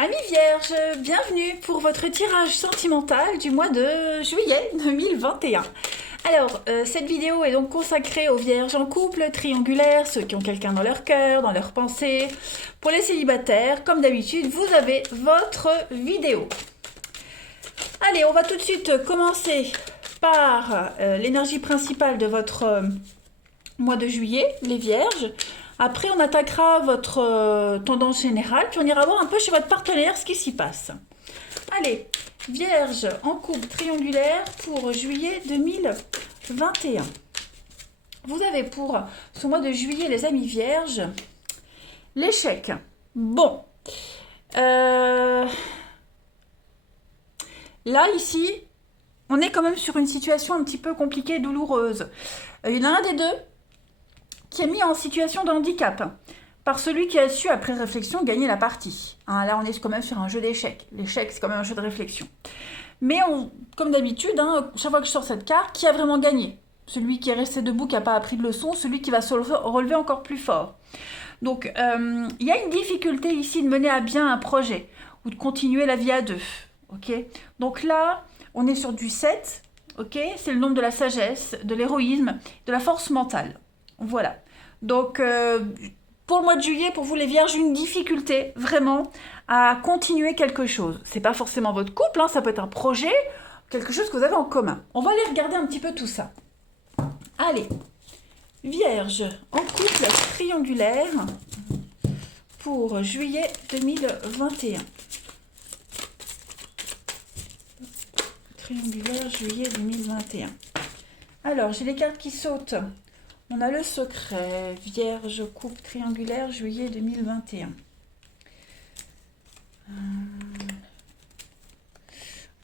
Amis vierges, bienvenue pour votre tirage sentimental du mois de juillet 2021. Alors, cette vidéo est donc consacrée aux vierges en couple, triangulaires, ceux qui ont quelqu'un dans leur cœur, dans leurs pensées. Pour les célibataires, comme d'habitude, vous avez votre vidéo. Allez, on va tout de suite commencer par l'énergie principale de votre mois de juillet, les vierges. Après, on attaquera votre tendance générale, puis on ira voir un peu chez votre partenaire ce qui s'y passe. Allez, Vierge en couple triangulaire pour juillet 2021. Vous avez pour ce mois de juillet, les amis vierges, l'échec. Bon. Là, ici, on est quand même sur une situation un petit peu compliquée, douloureuse. Il y en a un des deux qui est mis en situation de handicap par celui qui a su, après réflexion, gagner la partie. Hein, là, on est quand même sur un jeu d'échecs. L'échec, c'est quand même un jeu de réflexion. Mais comme d'habitude, hein, chaque fois que je sors cette carte, qui a vraiment gagné? Celui qui est resté debout, qui n'a pas appris de leçon, celui qui va se relever encore plus fort. Donc, il y a une difficulté ici de mener à bien un projet ou de continuer la vie à deux. Okay, donc là, on est sur du 7. Okay, c'est le nombre de la sagesse, de l'héroïsme, de la force mentale. Voilà. Donc, pour le mois de juillet, pour vous les vierges, une difficulté vraiment à continuer quelque chose. C'est pas forcément votre couple, hein, ça peut être un projet, quelque chose que vous avez en commun. On va aller regarder un petit peu tout ça. Allez, vierge en couple triangulaire pour juillet 2021. Triangulaire, juillet 2021. Alors, j'ai les cartes qui sautent. On a le secret, vierge, couple triangulaire, juillet 2021.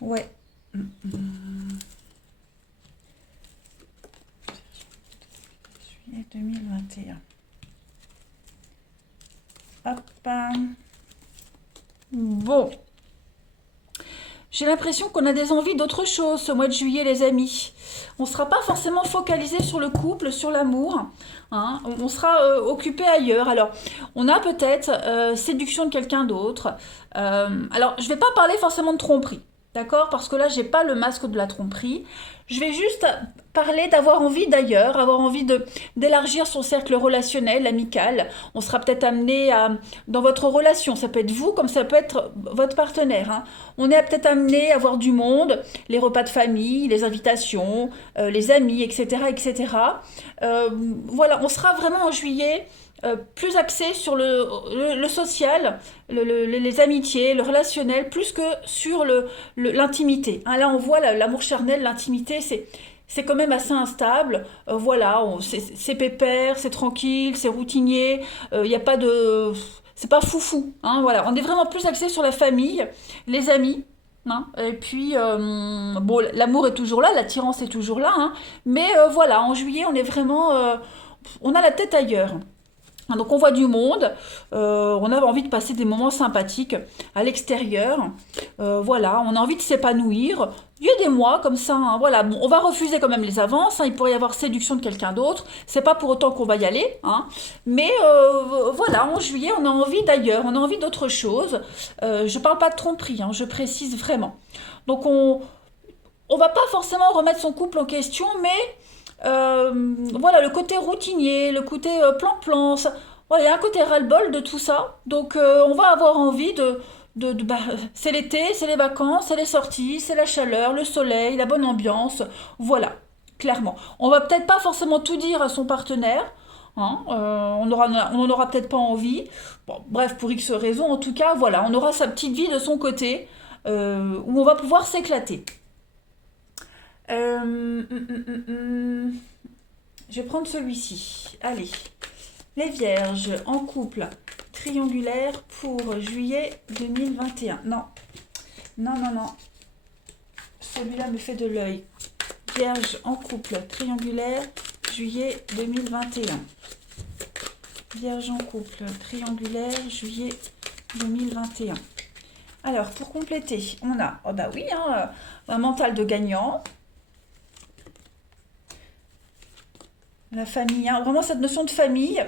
Ouais. Juillet 2021. Hop. Bon. J'ai l'impression qu'on a des envies d'autre chose ce mois de juillet, les amis. On ne sera pas forcément focalisé sur le couple, sur l'amour. Hein. On sera occupé ailleurs. Alors, on a peut-être séduction de quelqu'un d'autre. Alors, je ne vais pas parler forcément de tromperie. D'accord? Parce que là, j'ai pas le masque de la tromperie. Je vais juste parler d'avoir envie d'ailleurs, avoir envie d'élargir son cercle relationnel, amical. On sera peut-être amené dans votre relation, ça peut être vous comme ça peut être votre partenaire. Hein. On est peut-être amené à voir du monde, les repas de famille, les invitations, les amis, etc. etc. Voilà, on sera vraiment en juillet plus axé sur le social, les amitiés, le relationnel, plus que sur l'intimité. Hein, là, on voit l'amour charnel, l'intimité, c'est quand même assez instable. Voilà, c'est pépère, c'est tranquille, c'est routinier. Il n'y a pas de... C'est pas foufou. Hein, voilà. On est vraiment plus axé sur la famille, les amis. Hein, et puis, bon, l'amour est toujours là, l'attirance est toujours là. Hein, mais voilà, en juillet, on est vraiment... on a la tête ailleurs. Donc on voit du monde, on a envie de passer des moments sympathiques à l'extérieur, voilà, on a envie de s'épanouir. Il y a des mois comme ça, hein, voilà, bon, on va refuser quand même les avances, hein, il pourrait y avoir séduction de quelqu'un d'autre, c'est pas pour autant qu'on va y aller, hein, mais voilà, en juillet on a envie d'ailleurs, on a envie d'autre chose. Je parle pas de tromperie, hein, je précise vraiment. Donc on va pas forcément remettre son couple en question, mais voilà, le côté routinier, le côté plan-plan, voilà, il y a un côté ras-le-bol de tout ça. Donc on va avoir envie bah, c'est l'été, c'est les vacances, c'est les sorties, c'est la chaleur, le soleil, la bonne ambiance. Voilà, clairement. On va peut-être pas forcément tout dire à son partenaire. Hein, on n'en aura peut-être pas envie. Bon, bref, pour X raisons, en tout cas, voilà, on aura sa petite vie de son côté où on va pouvoir s'éclater. Je vais prendre celui-ci. Allez. Les vierges en couple triangulaire pour juillet 2021. Non. Non, non, non. Celui-là me fait de l'œil. Vierge en couple triangulaire juillet 2021. Vierge en couple triangulaire juillet 2021. Alors, pour compléter, on a, oh bah oui, hein, un mental de gagnant. La famille, hein, vraiment cette notion de famille,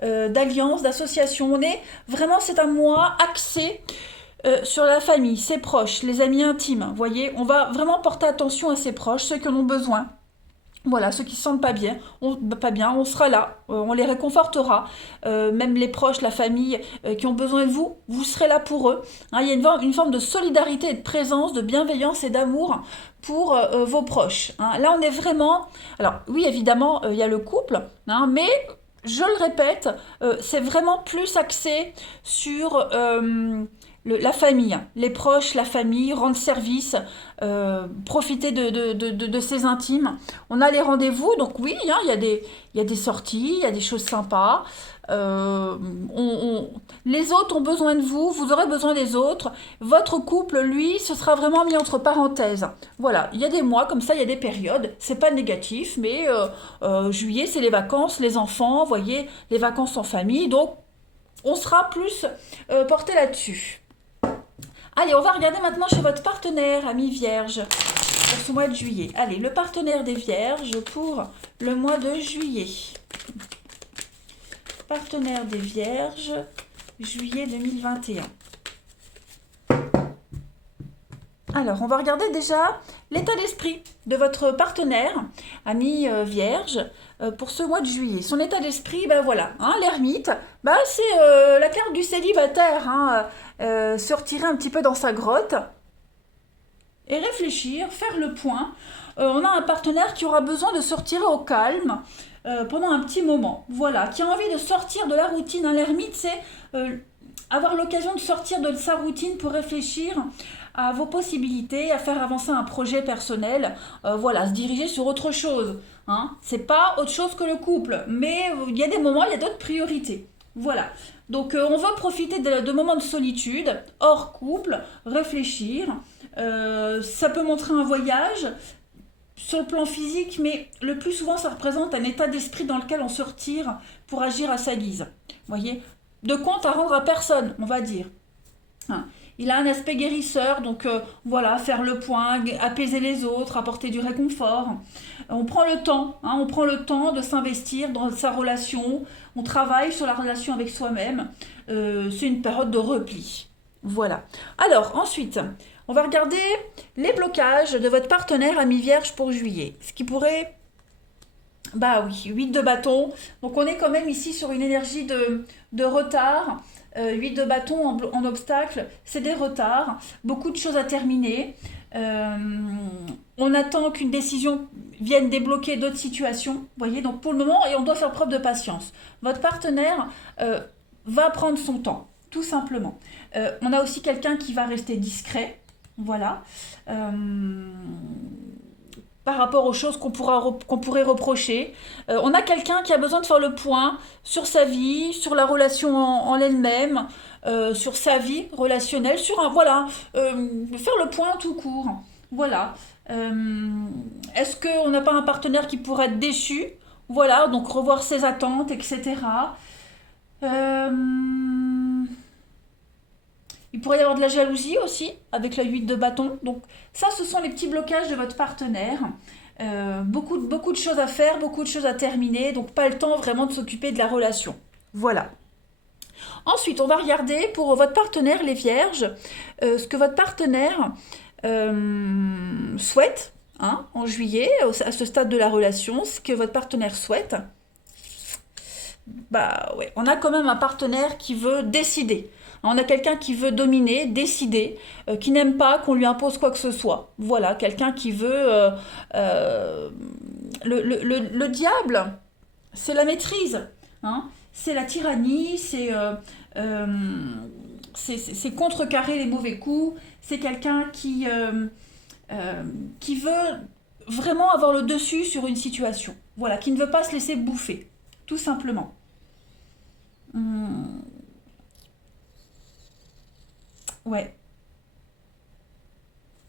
d'alliance, d'association. On est vraiment, c'est un mois axé sur la famille, ses proches, les amis intimes. Vous voyez, on va vraiment porter attention à ses proches, ceux qui en ont besoin. Voilà, ceux qui se sentent pas bien, on sera là, on les réconfortera. Même les proches, la famille qui ont besoin de vous, vous serez là pour eux. Hein, il y a une forme de solidarité et de présence, de bienveillance et d'amour pour vos proches. Hein. Là, on est vraiment... Alors, oui, évidemment, il y a le couple, hein, mais je le répète, c'est vraiment plus axé sur la famille, les proches, la famille, rendre service, profiter de ses intimes. On a les rendez-vous, donc oui, hein, il y a des sorties, il y a des choses sympas. Euh, les autres ont besoin de vous, vous aurez besoin des autres. Votre couple, lui, ce sera vraiment mis entre parenthèses. Voilà, il y a des mois comme ça, il y a des périodes. C'est pas négatif, mais juillet, c'est les vacances, les enfants, vous voyez, les vacances en famille. Donc, on sera plus porté là-dessus. Allez, on va regarder maintenant chez votre partenaire, ami vierge, pour ce mois de juillet. Allez, le partenaire des vierges pour le mois de juillet. Partenaire des vierges, juillet 2021. Alors, on va regarder déjà l'état d'esprit de votre partenaire, ami vierge, pour ce mois de juillet. Son état d'esprit, ben voilà, hein, l'ermite, ben c'est la carte du célibataire, hein, se retirer un petit peu dans sa grotte et réfléchir, faire le point. On a un partenaire qui aura besoin de se retirer au calme pendant un petit moment, voilà, qui a envie de sortir de la routine. Hein. L'ermite, c'est avoir l'occasion de sortir de sa routine pour réfléchir à vos possibilités, à faire avancer un projet personnel, voilà, se diriger sur autre chose. Hein. C'est pas autre chose que le couple, mais il y a des moments, il y a d'autres priorités. Voilà. Donc on veut profiter de moments de solitude, hors couple, réfléchir. Ça peut montrer un voyage sur le plan physique, mais le plus souvent ça représente un état d'esprit dans lequel on se retire pour agir à sa guise. Vous voyez, de compte à rendre à personne, on va dire. Hein. Il a un aspect guérisseur, donc voilà, faire le point, apaiser les autres, apporter du réconfort. On prend le temps, hein, on prend le temps de s'investir dans sa relation, on travaille sur la relation avec soi-même. C'est une période de repli. Voilà. Alors, ensuite, on va regarder les blocages de votre partenaire ami vierge pour juillet. Ce qui pourrait... Bah oui, 8 de bâton. Donc on est quand même ici sur une énergie de retard. 8 de bâton en obstacle, c'est des retards. Beaucoup de choses à terminer. On attend qu'une décision vienne débloquer d'autres situations. Vous voyez, donc pour le moment, et on doit faire preuve de patience. Votre partenaire va prendre son temps, tout simplement. On a aussi quelqu'un qui va rester discret. Voilà. Par rapport aux choses qu'on pourrait reprocher. On a quelqu'un qui a besoin de faire le point sur sa vie, sur la relation en elle-même, sur sa vie relationnelle, voilà, faire le point tout court. Voilà. Est-ce qu'on n'a pas un partenaire qui pourrait être déçu? Voilà, donc revoir ses attentes, etc. Il pourrait y avoir de la jalousie aussi, avec la 8 de bâton. Donc ça, ce sont les petits blocages de votre partenaire. Beaucoup de choses à faire, beaucoup de choses à terminer, donc pas le temps vraiment de s'occuper de la relation. Voilà. Ensuite, on va regarder pour votre partenaire, les vierges, ce que votre partenaire souhaite, hein, en juillet, à ce stade de la relation, ce que votre partenaire souhaite. Bah ouais, on a quand même un partenaire qui veut décider. On a quelqu'un qui veut dominer, décider, qui n'aime pas qu'on lui impose quoi que ce soit. Voilà, quelqu'un qui veut... le diable, c'est la maîtrise. Hein. C'est la tyrannie, c'est contrecarrer les mauvais coups. C'est quelqu'un qui veut vraiment avoir le dessus sur une situation. Voilà, qui ne veut pas se laisser bouffer, tout simplement. Ouais.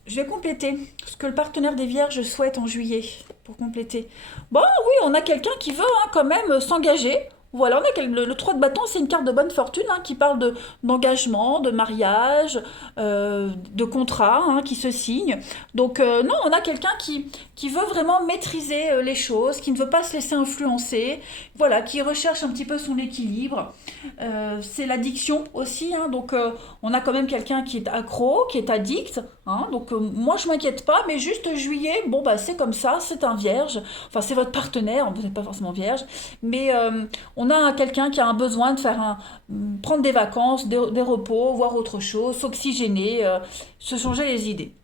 Je vais compléter ce que le partenaire des Vierges souhaite en juillet, pour compléter. Bon, oui, on a quelqu'un qui veut hein, quand même s'engager. Voilà, on a le 3 de bâton, c'est une carte de bonne fortune hein, qui parle d'engagement, de mariage, de contrat hein, qui se signe. Donc non, on a quelqu'un qui veut vraiment maîtriser les choses, qui ne veut pas se laisser influencer, voilà, qui recherche un petit peu son équilibre. C'est l'addiction aussi, hein, donc on a quand même quelqu'un qui est accro, qui est addict. Hein, donc moi je m'inquiète pas, mais juste juillet, bon bah c'est comme ça, c'est un vierge, enfin c'est votre partenaire, vous n'êtes pas forcément vierge, mais on a quelqu'un qui a un besoin de prendre des vacances, des repos, voir autre chose, s'oxygéner, se changer les idées.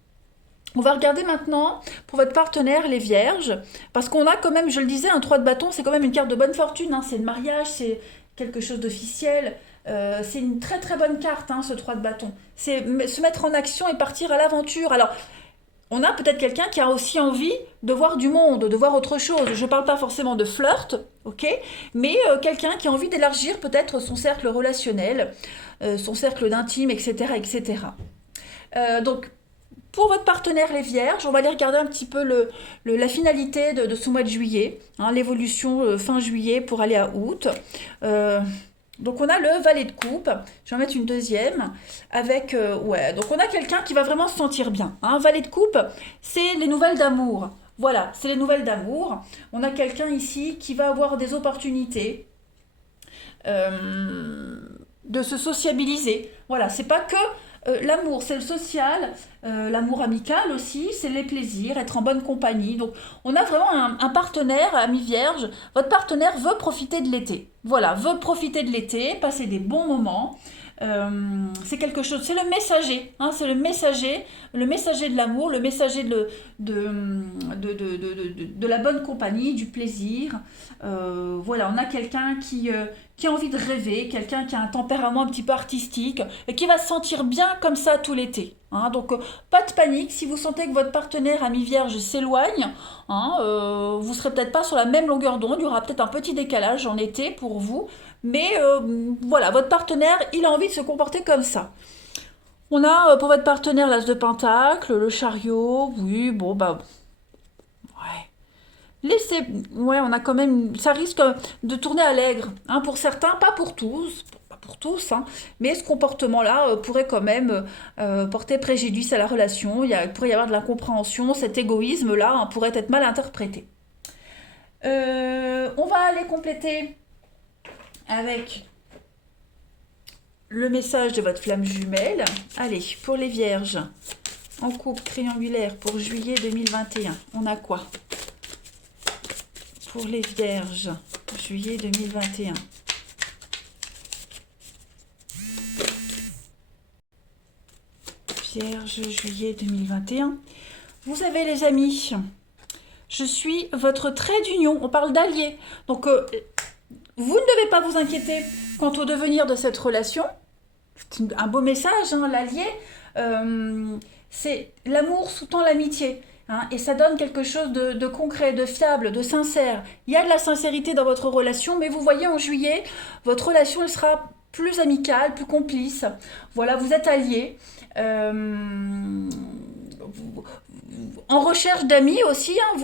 On va regarder maintenant pour votre partenaire les vierges, parce qu'on a quand même, je le disais, un 3 de bâton, c'est quand même une carte de bonne fortune, hein, c'est le mariage, c'est quelque chose d'officiel. C'est une très très bonne carte, hein, ce 3 de bâton. C'est se mettre en action et partir à l'aventure. Alors, on a peut-être quelqu'un qui a aussi envie de voir du monde, de voir autre chose. Je ne parle pas forcément de flirt, ok, mais quelqu'un qui a envie d'élargir peut-être son cercle relationnel, son cercle d'intime, etc., etc. Donc, pour votre partenaire les vierges, on va aller regarder un petit peu la finalité de ce mois de juillet, hein, l'évolution fin juillet pour aller à août. Euh, donc on a le valet de coupe, je vais en mettre une deuxième, avec, ouais, donc on a quelqu'un qui va vraiment se sentir bien. Hein. Valet de coupe, c'est les nouvelles d'amour. Voilà, c'est les nouvelles d'amour. On a quelqu'un ici qui va avoir des opportunités de se sociabiliser. Voilà, c'est pas que l'amour, c'est le social, l'amour amical aussi, c'est les plaisirs, être en bonne compagnie. Donc, on a vraiment un partenaire, ami vierge. Votre partenaire veut profiter de l'été. Voilà, veut profiter de l'été, passer des bons moments. C'est quelque chose, c'est hein, c'est le messager de l'amour, le messager de la bonne compagnie, du plaisir. Voilà, on a quelqu'un qui a envie de rêver, quelqu'un qui a un tempérament un petit peu artistique et qui va se sentir bien comme ça tout l'été. Hein. Donc, pas de panique, si vous sentez que votre partenaire ami vierge s'éloigne, hein, vous serez peut-être pas sur la même longueur d'onde, il y aura peut-être un petit décalage en été pour vous, mais voilà, votre partenaire, il a envie de se comporter comme ça. On a pour votre partenaire l'as de pentacle, le chariot, oui, bon, bah, ouais. Laissez, ouais, on a quand même, ça risque de tourner à l'aigre, hein, pour certains, pas pour tous, hein, mais ce comportement-là pourrait quand même porter préjudice à la relation. Il pourrait y avoir de l'incompréhension, cet égoïsme-là hein, pourrait être mal interprété. On va aller compléter avec le message de votre flamme jumelle. Allez, pour les vierges, en coupe triangulaire pour juillet 2021, on a quoi? Pour les vierges, juillet 2021. Vierge, juillet 2021. Vous avez les amis. Je suis votre trait d'union. On parle d'alliés. Donc, vous ne devez pas vous inquiéter quant au devenir de cette relation. C'est un beau message, hein, l'allié. C'est l'amour sous-tend l'amitié. Hein, et ça donne quelque chose de concret, de fiable, de sincère. Il y a de la sincérité dans votre relation, mais vous voyez en juillet, votre relation elle sera plus amicale, plus complice. Voilà, vous êtes alliés. En recherche d'amis aussi, hein,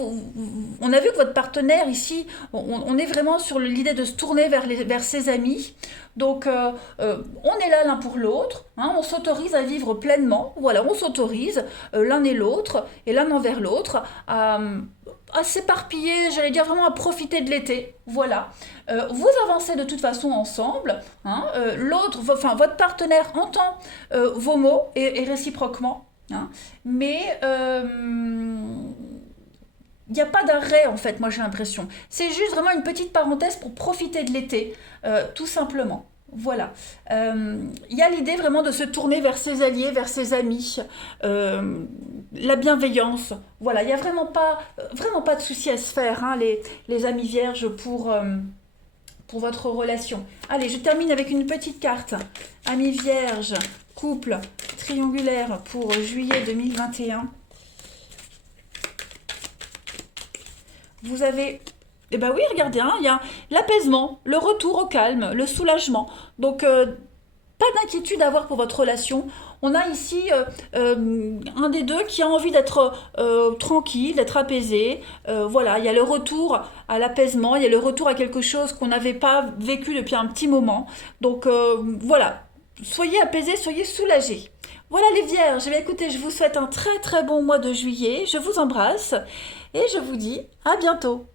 on a vu que votre partenaire ici, on est vraiment sur l'idée de se tourner vers ses amis. Donc, on est là l'un pour l'autre, hein, on s'autorise à vivre pleinement. Voilà, on s'autorise l'un et l'autre, et l'un envers l'autre, à s'éparpiller, j'allais dire vraiment à profiter de l'été. Voilà. Vous avancez de toute façon ensemble. Hein, votre partenaire entend vos mots et réciproquement. Hein, mais il n'y a pas d'arrêt en fait, moi j'ai l'impression. C'est juste vraiment une petite parenthèse pour profiter de l'été, tout simplement. Voilà. Il y a l'idée vraiment de se tourner vers ses alliés, vers ses amis, la bienveillance. Voilà, il n'y a vraiment pas de souci à se faire, hein, les amis vierges, pour votre relation. Allez, je termine avec une petite carte. Amis vierges, couple triangulaire pour juillet 2021. Vous avez... Eh bien oui, regardez, hein, il y a l'apaisement, le retour au calme, le soulagement. Donc, pas d'inquiétude à avoir pour votre relation. On a ici un des deux qui a envie d'être tranquille, d'être apaisé. Voilà, il y a le retour à l'apaisement, il y a le retour à quelque chose qu'on n'avait pas vécu depuis un petit moment. Donc voilà, soyez apaisés, soyez soulagés. Voilà les vierges, eh bien, écoutez, je vous souhaite un très très bon mois de juillet, je vous embrasse et je vous dis à bientôt.